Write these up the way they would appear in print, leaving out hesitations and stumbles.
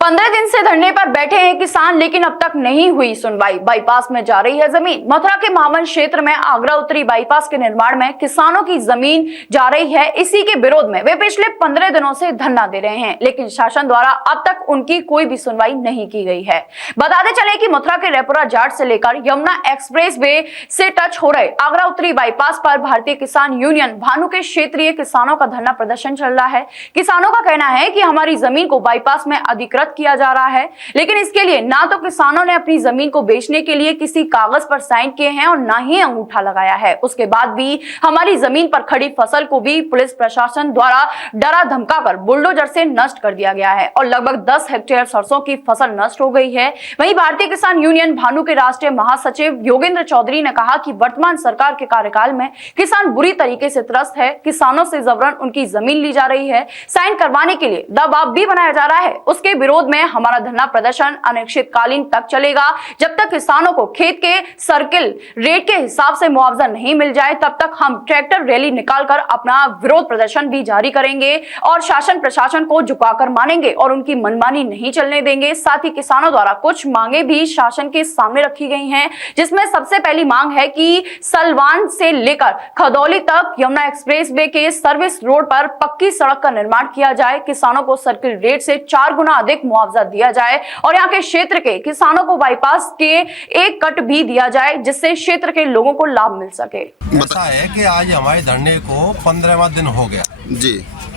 15 दिन से धरने पर बैठे हैं किसान, लेकिन अब तक नहीं हुई सुनवाई। बाईपास में जा रही है जमीन। मथुरा के महावन क्षेत्र में आगरा उत्तरी बाईपास के निर्माण में किसानों की जमीन जा रही है। इसी के विरोध में वे पिछले 15 दिनों से धरना दे रहे हैं, लेकिन शासन द्वारा अब तक उनकी कोई भी सुनवाई नहीं की गई है। बताते चले कि मथुरा के रेपुरा जाट से लेकर यमुना एक्सप्रेस वे से टच हो रहे आगरा उत्तरी बाईपास पर भारतीय किसान यूनियन भानु के क्षेत्रीय किसानों का धरना प्रदर्शन चल रहा है। किसानों का कहना है कि हमारी जमीन को बाईपास में अधिकृत किया जा रहा है, लेकिन इसके लिए ना तो किसानों ने अपनी जमीन को बेचने के लिए किसी कागज पर साइन किए हैं और ना ही अंगूठा लगाया है। उसके बाद भी हमारी जमीन पर खड़ी फसल को भी पुलिस प्रशासन द्वारा डरा धमकाकर बुलडोजर से नष्ट कर दिया गया है और लगभग 10 हेक्टेयर सरसों की फसल नष्ट हो गई है। वहीं भारतीय किसान यूनियन भानु के राष्ट्रीय महासचिव योगेंद्र चौधरी ने कहा कि वर्तमान सरकार के कार्यकाल में किसान बुरी तरीके से त्रस्त है। किसानों से जबरन उनकी जमीन ली जा रही है, साइन करवाने के लिए दबाव भी बनाया जा रहा है। उसके विरोध में हमारा धरना प्रदर्शन अनिश्चितकालीन तक चलेगा। जब तक किसानों को खेत के सर्किल रेट के हिसाब से मुआवजा नहीं मिल जाए, तब तक हम ट्रैक्टर रैली निकालकर अपना विरोध प्रदर्शन भी जारी करेंगे और शासन प्रशासन को झुकाकर मानेंगे और उनकी मनमानी नहीं चलने देंगे। साथ ही किसानों द्वारा कुछ मांगे भी शासन के सामने रखी गई हैं, जिसमें सबसे पहली मांग है कि सलवान से लेकर खदौली तक यमुना एक्सप्रेस वे के सर्विस रोड पर पक्की सड़क का निर्माण किया जाए। किसानों को सर्किल रेट से 4 गुना अधिक मुआवजा दिया जाए और यहाँ के क्षेत्र के किसानों को बाईपास के एक कट भी दिया जाए, जिससे क्षेत्र के लोगों को लाभ मिल सके। ऐसा है कि आज हमारे धरने को 15वां दिन हो गया जी,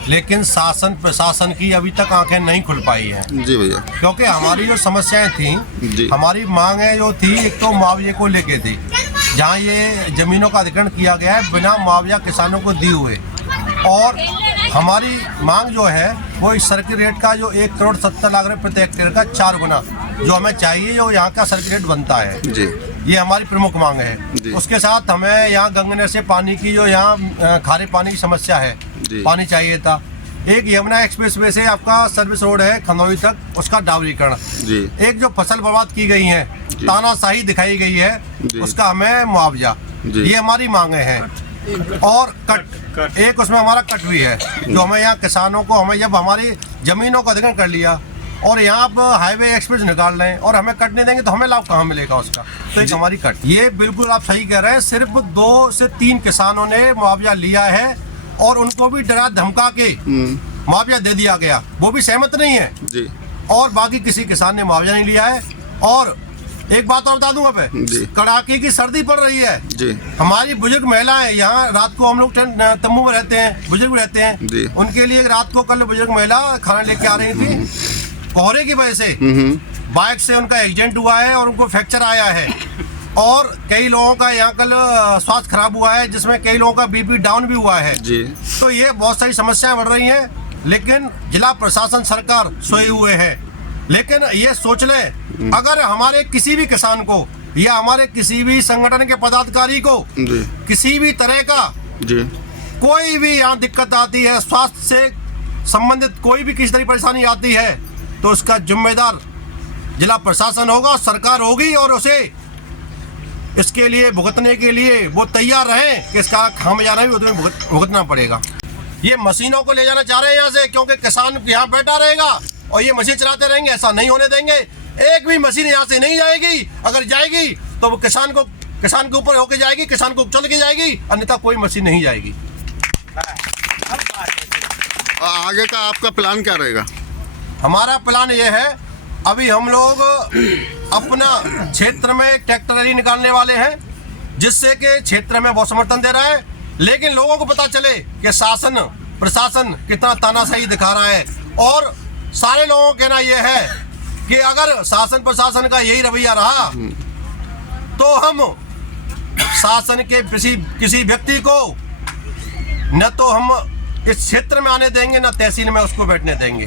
लेकिन शासन प्रशासन की अभी तक आंखें नहीं खुल पाई है जी भैया। क्योंकि हमारी जो समस्याएं थी, जी। हमारी मांगें जो थी, एक तो मुआवजे को लेके थी, जहां ये जमीनों का अधिग्रहण किया गया है बिना मुआवजा किसानों को दिए हुए, और हमारी मांग जो है वो इस सर्किल रेट का जो 1,70,00,000 रुपये प्रति हेक्टेयर का 4 गुना जो हमें चाहिए, जो यहाँ का सर्किल रेट बनता है जी, ये हमारी प्रमुख मांग है। उसके साथ हमें यहाँ गंगनहर से पानी की जो यहाँ खारे पानी की समस्या है, पानी चाहिए था। एक यमुना एक्सप्रेस वे से आपका सर्विस रोड है खंदौली तक, उसका डावरीकरण। एक जो फसल बर्बाद की गई है, तानाशाही दिखाई गई है, उसका हमें मुआवजा, ये हमारी मांगे हैं। और कट एक उसमें हमारा कट भी है, जो हमें यहाँ किसानों को, हमें जब हमारी जमीनों का अधिग्रहण कर लिया और यहाँ आप हाईवे एक्सप्रेस निकाल रहे हैं और हमें कट नहीं देंगे तो हमें लाभ कहाँ मिलेगा उसका। तो एक हमारी कट, ये बिल्कुल आप सही कह रहे हैं। सिर्फ 2 से 3 किसानों ने मुआवजा लिया है और उनको भी डरा धमका के मुआवजा दे दिया गया, वो भी सहमत नहीं है जी। और बाकी किसी किसान ने मुआवजा नहीं लिया है। और एक बात और बता दूंगा पे, कड़ाके की सर्दी पड़ रही है जी। हमारी बुजुर्ग महिलाएं, यहाँ रात को हम लोग तंबू में रहते हैं, बुजुर्ग रहते हैं, उनके लिए रात को कल बुजुर्ग महिला खाना लेके आ रही थी, कोहरे की वजह से बाइक से उनका एक्सीडेंट हुआ है और उनको फ्रैक्चर आया है और कई लोगों का यहाँ कल स्वास्थ्य खराब हुआ है, जिसमें कई लोगों का बीपी डाउन भी हुआ है जी। तो ये बहुत सारी समस्याएं बढ़ रही हैं, लेकिन जिला प्रशासन सरकार सोए हुए है। लेकिन ये सोच ले, अगर हमारे किसी भी किसान को या हमारे किसी भी संगठन के पदाधिकारी को किसी भी तरह का कोई भी यहाँ दिक्कत आती है, स्वास्थ्य से संबंधित कोई भी किसी तरह परेशानी आती है, तो उसका जिम्मेदार जिला प्रशासन होगा, सरकार होगी, और उसे इसके लिए भुगतने के लिए वो तैयार रहें कि इसका खामियाजा भी उन्हें भुगतना पड़ेगा। ये मशीनों को ले जाना चाह रहे हैं यहाँ से, क्योंकि किसान यहाँ बैठा रहेगा और ये मशीन चलाते रहेंगे, ऐसा नहीं होने देंगे। एक भी मशीन यहाँ से नहीं जाएगी, अगर जाएगी तो वो किसान के ऊपर होके जाएगी, किसान को चल के जाएगी, अन्यथा कोई मशीन नहीं जाएगी। आगे का आपका प्लान क्या रहेगा? हमारा प्लान ये है, अभी हम लोग अपना क्षेत्र में ट्रैक्टर रैली निकालने वाले हैं, जिससे कि क्षेत्र में बहुत समर्थन दे रहा है, लेकिन लोगों को पता चले कि शासन प्रशासन कितना तानाशाही दिखा रहा है। और सारे लोगों का कहना यह है कि अगर शासन प्रशासन का यही रवैया रहा तो हम शासन के किसी व्यक्ति को न तो हम इस क्षेत्र में आने देंगे, न तहसील में उसको बैठने देंगे।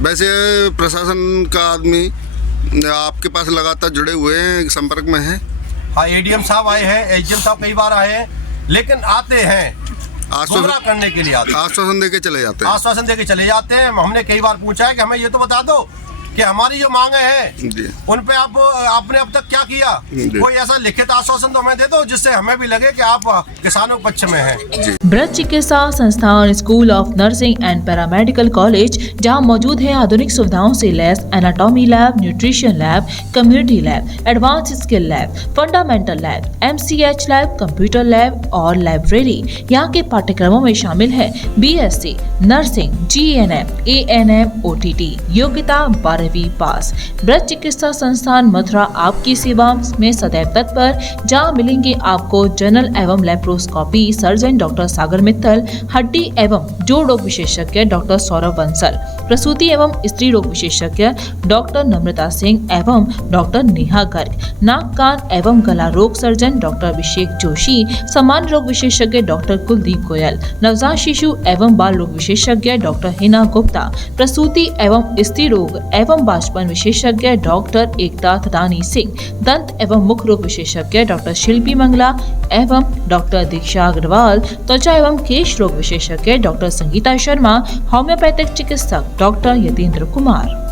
वैसे प्रशासन का आदमी आपके पास लगातार जुड़े हुए हैं, संपर्क में हैं? हाँ, एडीएम साहब आए हैं, एसडीएम साहब कई बार आए हैं, लेकिन आते हैं गुमराह करने के लिए, आते हैं, आश्वासन देके चले जाते हैं। आश्वासन देके चले जाते हैं। हमने कई बार पूछा है कि हमें ये तो बता दो कि हमारी जो मांगे हैं जी। उन पे आपने अब तक क्या किया। जी। कोई ऐसा लिखित आश्वासन तो हमें दे दो जिससे हमें भी लगे कि आप किसानों के पक्ष में हैं। Braj Chikitsa Sansthan school of nursing and paramedical college, जहां मौजूद है आधुनिक सुविधाओं से लैस anatomy lab, nutrition lab, community lab, advance skill lab, fundamental lab, MCH lab, computer lab और लाइब्रेरी। यहाँ के पाठ्यक्रमों में शामिल है BSc nursing, GNM, ANM, OTT, योग्यता 12वीं पास। ब्रज चिकित्सा संस्थान मथुरा आपकी सेवा में सदैव तत्पर, जहाँ मिलेंगे आपको जनरल एवं लेप्रोस्कोपी सर्जन डॉक्टर सागर मित्तल, हड्डी एवं जोड़ रोग विशेषज्ञ डॉक्टर सौरभ बंसल, प्रसूति एवं स्त्री रोग विशेषज्ञ डॉक्टर नम्रता सिंह एवं डॉक्टर नेहा गर्ग, नाक कान एवं गला रोग सर्जन डॉक्टर अभिषेक जोशी, सामान्य रोग विशेषज्ञ डॉक्टर कुलदीप गोयल, नवजात शिशु एवं बाल रोग विशेषज्ञ डॉक्टर हिना गुप्ता, प्रसूति एवं स्त्री रोग एवं बाष्पन विशेषज्ञ डॉक्टर एकता थदानी सिंह, दंत एवं मुख रोग विशेषज्ञ डॉक्टर शिल्पी मंगला एवं डॉक्टर दीक्षा अग्रवाल, त्वचा एवं केश रोग विशेषज्ञ डॉक्टर संगीता शर्मा, होम्योपैथिक चिकित्सक डॉक्टर यतीन्द्र कुमार।